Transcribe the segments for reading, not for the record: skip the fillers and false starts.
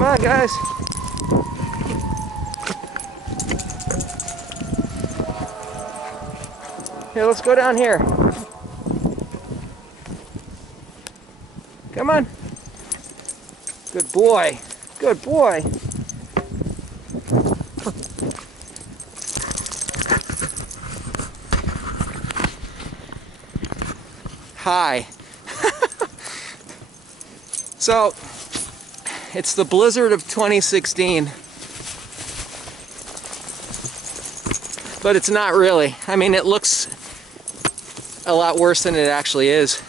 Come on, guys. Here, let's go down here. Come on. Good boy. Good boy. Hi. So, it's the blizzard of 2016. But it's not really. I mean, it looks a lot worse than it actually is.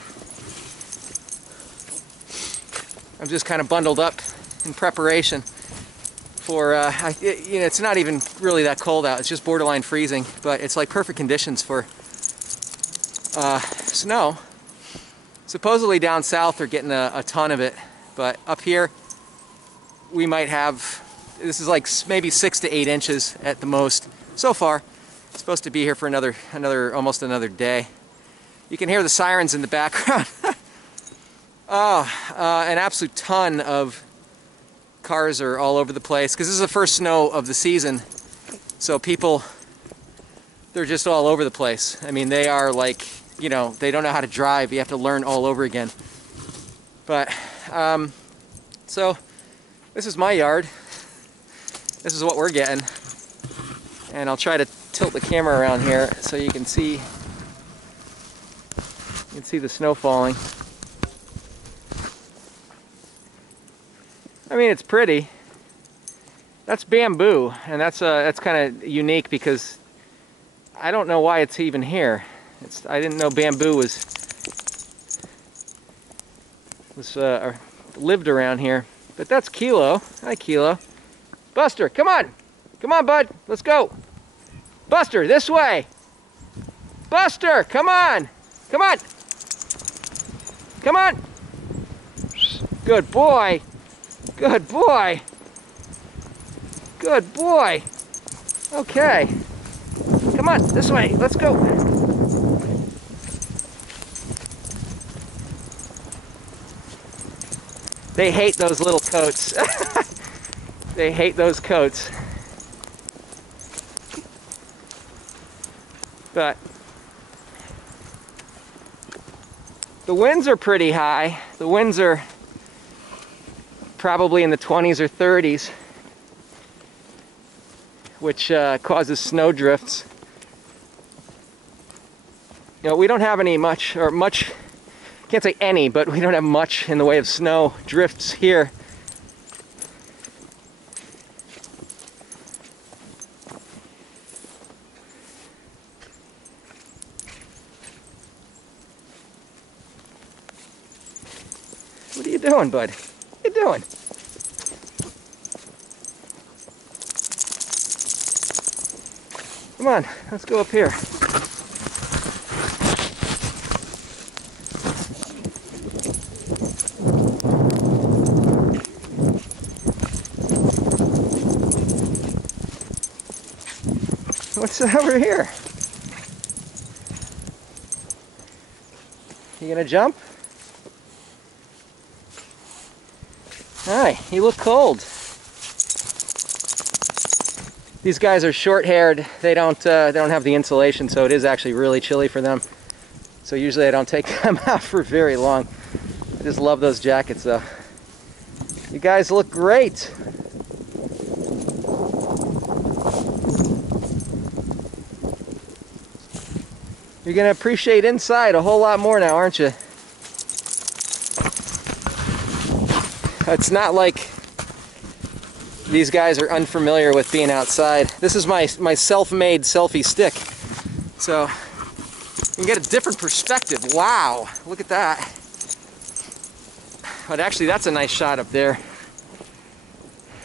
I'm just kind of bundled up in preparation for, you know, it's not even really that cold out. It's just borderline freezing, but it's like perfect conditions for snow. Supposedly down south they're getting a ton of it, but up here we might have, this is like maybe 6 to 8 inches at the most so far. It's supposed to be here for almost another day. You can hear the sirens in the background. An absolute ton of cars are all over the place because this is the first snow of the season, so people, they're just all over the place. I mean, they are like, you know, they don't know how to drive. You have to learn all over again. But so this is my yard. This is what we're getting, and I'll try to tilt the camera around here so you can see the snow falling. I mean, it's pretty. That's bamboo, and that's kind of unique because I don't know why it's even here. I didn't know bamboo was lived around here. But that's Kilo. Hi, Kilo. Buster, come on. Come on, bud. Let's go. Buster, this way. Buster, come on. Come on. Come on. Good boy. Good boy. Good boy. Okay. Come on, this way. Let's go. They hate those little coats. They hate those coats. But the winds are pretty high. The winds are probably in the 20s or 30s, which causes snow drifts. You know, we don't have much, can't say any, but we don't have much in the way of snow drifts here. What are you doing, bud? What are you doing? Come on, let's go up here. What's over here? You gonna jump? Hi, you look cold. These guys are short-haired. They don't have the insulation, so it is actually really chilly for them. So usually I don't take them out for very long. I just love those jackets, though. You guys look great. You're gonna appreciate inside a whole lot more now, aren't you? It's not like these guys are unfamiliar with being outside. This is my self-made selfie stick. So you can get a different perspective. Wow, look at that. But actually that's a nice shot up there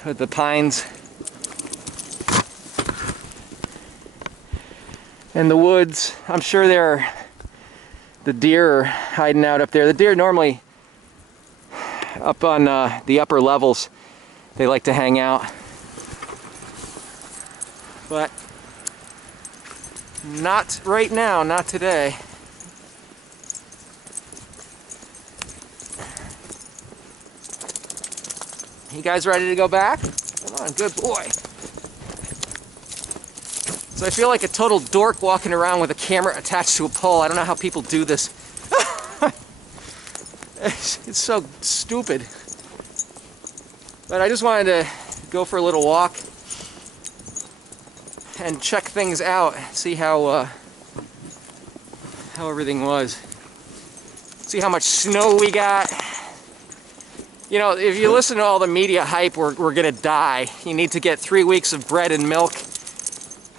with the pines and the woods. I'm sure the deer are hiding out up there. The deer normally up on the upper levels, they like to hang out, but not right now, not today. You guys ready to go back? Come on, good boy. So I feel like a total dork walking around with a camera attached to a pole. I don't know how people do this. It's so stupid. But I just wanted to go for a little walk and check things out, see how everything was. See how much snow we got. You know, if you listen to all the media hype, we're gonna die. You need to get 3 weeks of bread and milk.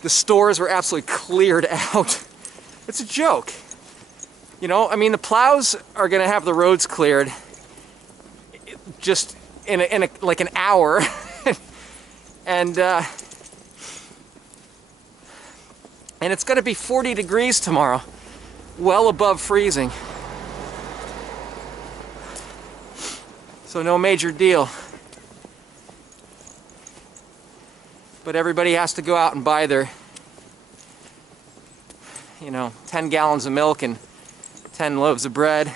The stores were absolutely cleared out. It's a joke. You know, I mean, the plows are gonna have the roads cleared just in like an hour. And it's gonna be 40 degrees tomorrow, well above freezing. So no major deal. But everybody has to go out and buy their, 10 gallons of milk and 10 loaves of bread.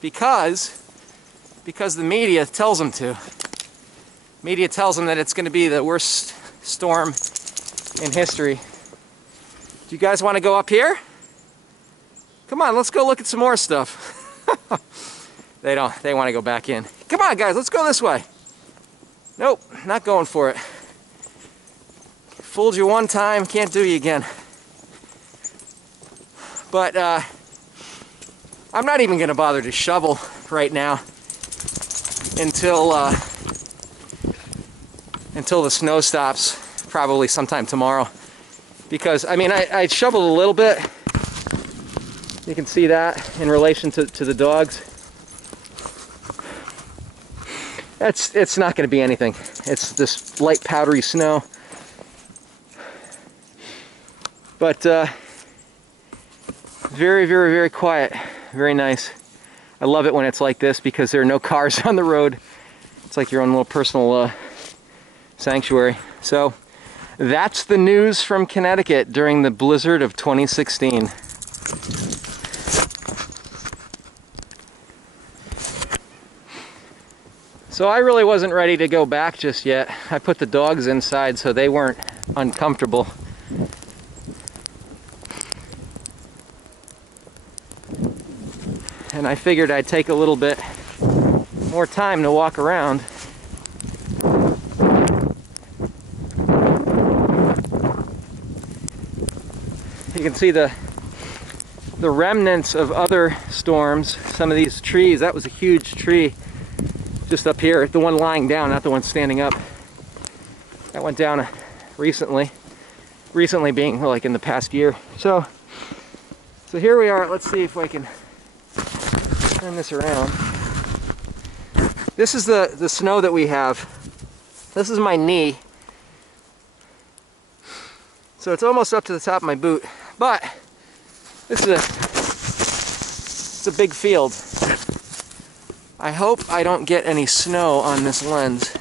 Because the media tells them to. Media tells them that it's going to be the worst storm in history. Do you guys want to go up here? Come on, let's go look at some more stuff. They don't. They want to go back in. Come on, guys, let's go this way. Nope, not going for it. Fooled you one time, can't do you again. But I'm not even going to bother to shovel right now until the snow stops, probably sometime tomorrow. Because, I mean, I shoveled a little bit. You can see that in relation to the dogs. It's not going to be anything. It's this light powdery snow. But very, very, very quiet. Very nice. I love it when it's like this because there are no cars on the road. It's like your own little personal sanctuary. So that's the news from Connecticut during the blizzard of 2016. So I really wasn't ready to go back just yet. I put the dogs inside so they weren't uncomfortable. And I figured I'd take a little bit more time to walk around. You can see the remnants of other storms. Some of these trees, that was a huge tree just up here, the one lying down, not the one standing up. That went down recently being like in the past year. So here we are. Let's see if I can turn this around. This is the snow that we have. This is my knee. So it's almost up to the top of my boot. But this is it's a big field. I hope I don't get any snow on this lens,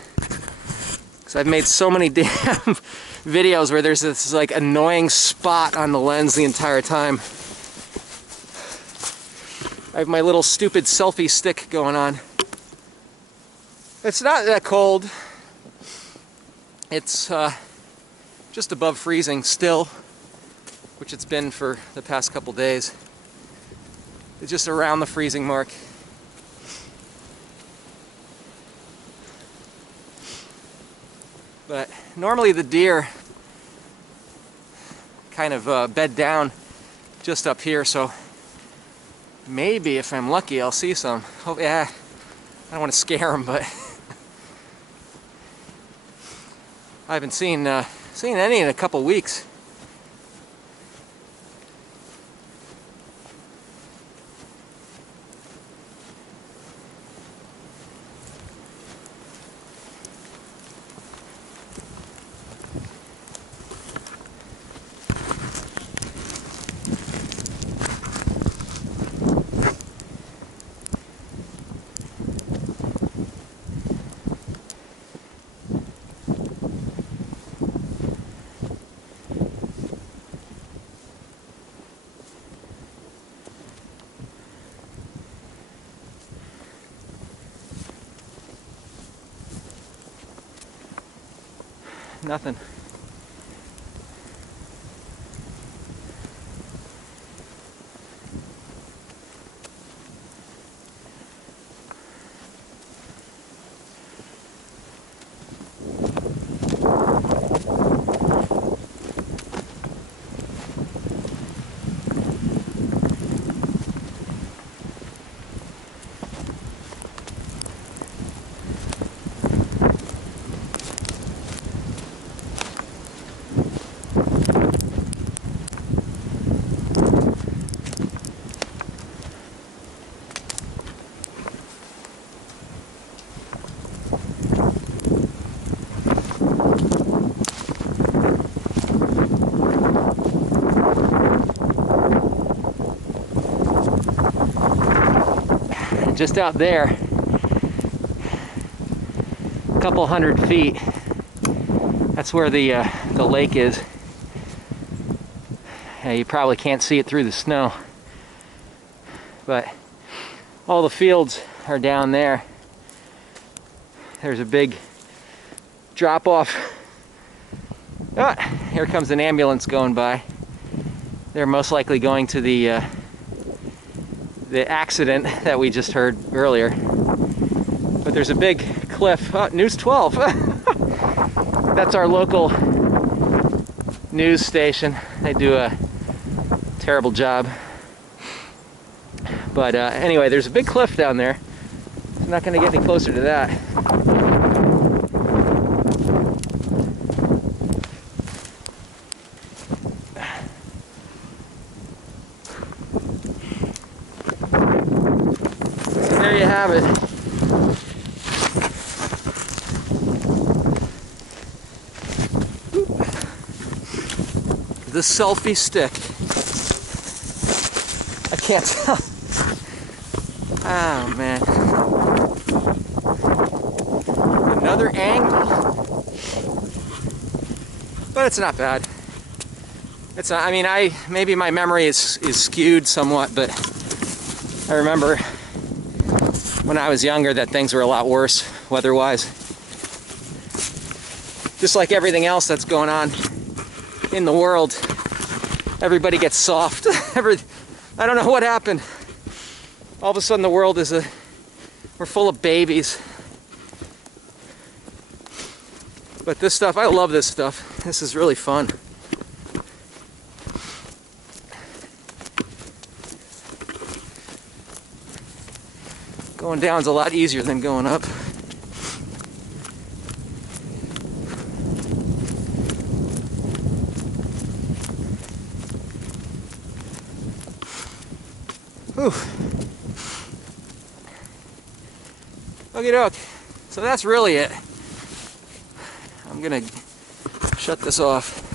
because I've made so many damn videos where there's this like annoying spot on the lens the entire time. I have my little stupid selfie stick going on. It's not that cold. It's just above freezing still, which it's been for the past couple days. It's just around the freezing mark. But normally the deer kind of bed down just up here, so maybe if I'm lucky I'll see some. Oh yeah, I don't want to scare them, but I haven't seen any in a couple weeks. nothing. Just out there, a couple 100 feet, that's where the lake is. You probably can't see it through the snow, but all the fields are down there. There's a big drop off. Ah, here comes an ambulance going by. They're most likely going to the accident that we just heard earlier. But there's a big cliff. Oh, News 12. That's our local news station. They do a terrible job. But anyway, there's a big cliff down there. I'm not going to get any closer to that. There you have it. The selfie stick. I can't tell. Oh man. Another angle. But it's not bad. It's not, I mean, maybe my memory is skewed somewhat, but I remember when I was younger that things were a lot worse weather-wise. Just like everything else that's going on in the world, everybody gets soft. I don't know what happened. All of a sudden the world we're full of babies. But this stuff, I love this stuff. This is really fun. Going down's a lot easier than going up. Whew. Okie doke. So that's really it. I'm gonna shut this off.